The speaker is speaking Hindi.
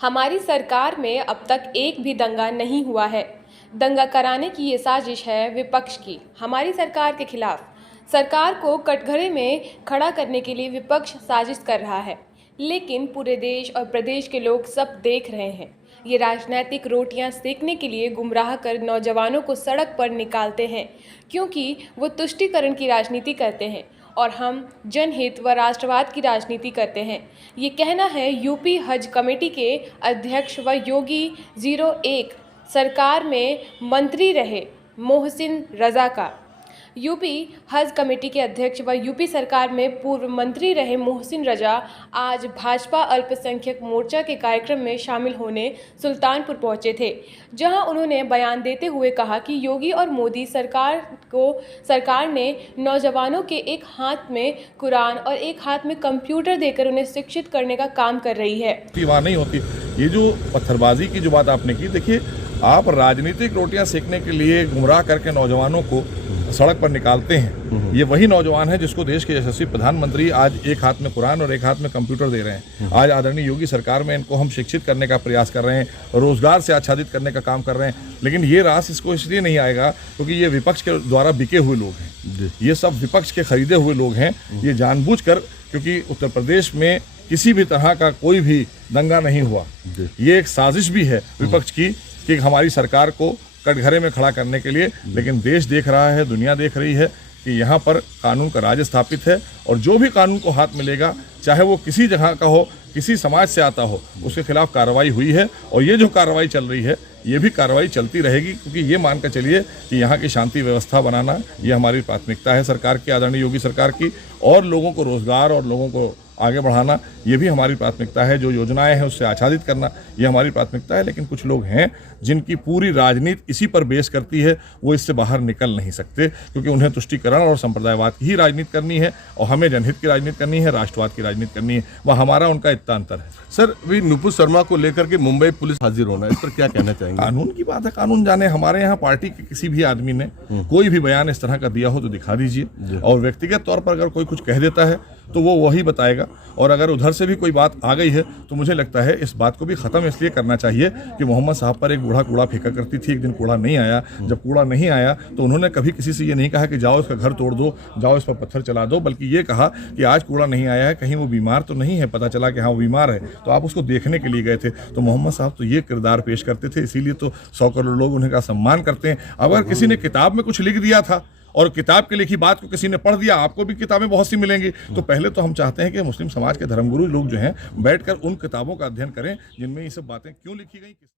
हमारी सरकार में अब तक एक भी दंगा नहीं हुआ है। दंगा कराने की ये साजिश है विपक्ष की, हमारी सरकार के खिलाफ। सरकार को कटघरे में खड़ा करने के लिए विपक्ष साजिश कर रहा है, लेकिन पूरे देश और प्रदेश के लोग सब देख रहे हैं। ये राजनीतिक रोटियां सेकने के लिए गुमराह कर नौजवानों को सड़क पर निकालते हैं, क्योंकि वो तुष्टीकरण की राजनीति करते हैं और हम जनहित व राष्ट्रवाद की राजनीति करते हैं। ये कहना है यूपी हज कमेटी के अध्यक्ष व योगी 01 सरकार में मंत्री रहे मोहसिन रजा का। यूपी हज कमेटी के अध्यक्ष व यूपी सरकार में पूर्व मंत्री रहे मोहसिन रजा आज भाजपा अल्पसंख्यक मोर्चा के कार्यक्रम में शामिल होने सुल्तानपुर पहुंचे थे, जहां उन्होंने बयान देते हुए कहा कि योगी और मोदी सरकार ने नौजवानों के एक हाथ में कुरान और एक हाथ में कंप्यूटर देकर उन्हें शिक्षित करने का काम कर रही है। वहाँ नहीं होती। ये जो पत्थरबाजी की जो बात आपने की, देखिए आप राजनीतिक रोटियां सेकने के लिए गुमराह करके नौजवानों को सड़क पर निकालते हैं। ये वही नौजवान है जिसको देश के यशस्वी प्रधानमंत्री आज एक हाथ में कुरान और एक हाथ में कंप्यूटर दे रहे हैं। आज आदरणीय योगी सरकार में इनको हम शिक्षित करने का प्रयास कर रहे हैं, रोजगार से आच्छादित करने का काम कर रहे हैं। लेकिन ये रास इसको इसलिए नहीं आएगा क्योंकि ये विपक्ष के द्वारा बिके हुए लोग हैं। ये सब विपक्ष के खरीदे हुए लोग हैं। ये जानबूझकर, क्योंकि उत्तर प्रदेश में किसी भी तरह का कोई भी दंगा नहीं हुआ। ये एक साजिश भी है विपक्ष की कि हमारी सरकार को कटघरे में खड़ा करने के लिए। लेकिन देश देख रहा है, दुनिया देख रही है कि यहाँ पर कानून का राज स्थापित है और जो भी कानून को हाथ मिलेगा, चाहे वो किसी जगह का हो, किसी समाज से आता हो, उसके खिलाफ कार्रवाई हुई है। और ये जो कार्रवाई चल रही है, ये भी कार्रवाई चलती रहेगी, क्योंकि ये मानकर चलिए कि यहाँ की शांति व्यवस्था बनाना ये हमारी प्राथमिकता है सरकार की, आदरणीय योगी सरकार की। और लोगों को रोजगार और लोगों को आगे बढ़ाना ये भी हमारी प्राथमिकता है। जो योजनाएं हैं उससे आच्छादित करना ये हमारी प्राथमिकता है। लेकिन कुछ लोग हैं जिनकी पूरी राजनीति इसी पर बेस करती है, वो इससे बाहर निकल नहीं सकते, क्योंकि उन्हें तुष्टीकरण और संप्रदायवाद की ही राजनीति करनी है और हमें जनहित की राजनीति करनी है, राष्ट्रवाद की राजनीति करनी है। वह हमारा उनका इतना अंतर है। सर, अभी नुपुर शर्मा को लेकर के मुंबई पुलिस हाजिर होना है, इस पर क्या कहना चाहेंगे? कानून की बात है, कानून जाने। हमारे यहाँ पार्टी के किसी भी आदमी ने कोई भी बयान इस तरह का दिया हो तो दिखा दीजिए, और व्यक्तिगत तौर पर अगर कोई कुछ कह देता है तो वो वही बताएगा। और अगर उधर से भी कोई बात आ गई है तो मुझे लगता है इस बात को भी खत्म इसलिए करना चाहिए कि मोहम्मद साहब पर एक बूढ़ा कूड़ा फेंका करती थी, एक दिन कूड़ा नहीं आया। जब कूड़ा नहीं आया तो उन्होंने कभी किसी से ये नहीं कहा कि जाओ इसका घर तोड़ दो, जाओ इस पर पत्थर चला दो, बल्कि ये कहा कि आज कूड़ा नहीं आया है, कहीं वो बीमार तो नहीं है। पता चला कि हाँ वो बीमार है, तो आप उसको देखने के लिए गए थे। तो मोहम्मद साहब तो ये किरदार पेश करते थे, इसीलिए तो 100 करोड़ लोग उनका सम्मान करते हैं। अगर किसी ने किताब में कुछ लिख दिया था और किताब के लिखी बात को किसी ने पढ़ दिया, आपको भी किताबें बहुत सी मिलेंगी, तो पहले तो हम चाहते हैं कि मुस्लिम समाज के धर्मगुरु लोग जो हैं बैठकर उन किताबों का अध्ययन करें जिनमें ये सब बातें क्यों लिखी गई।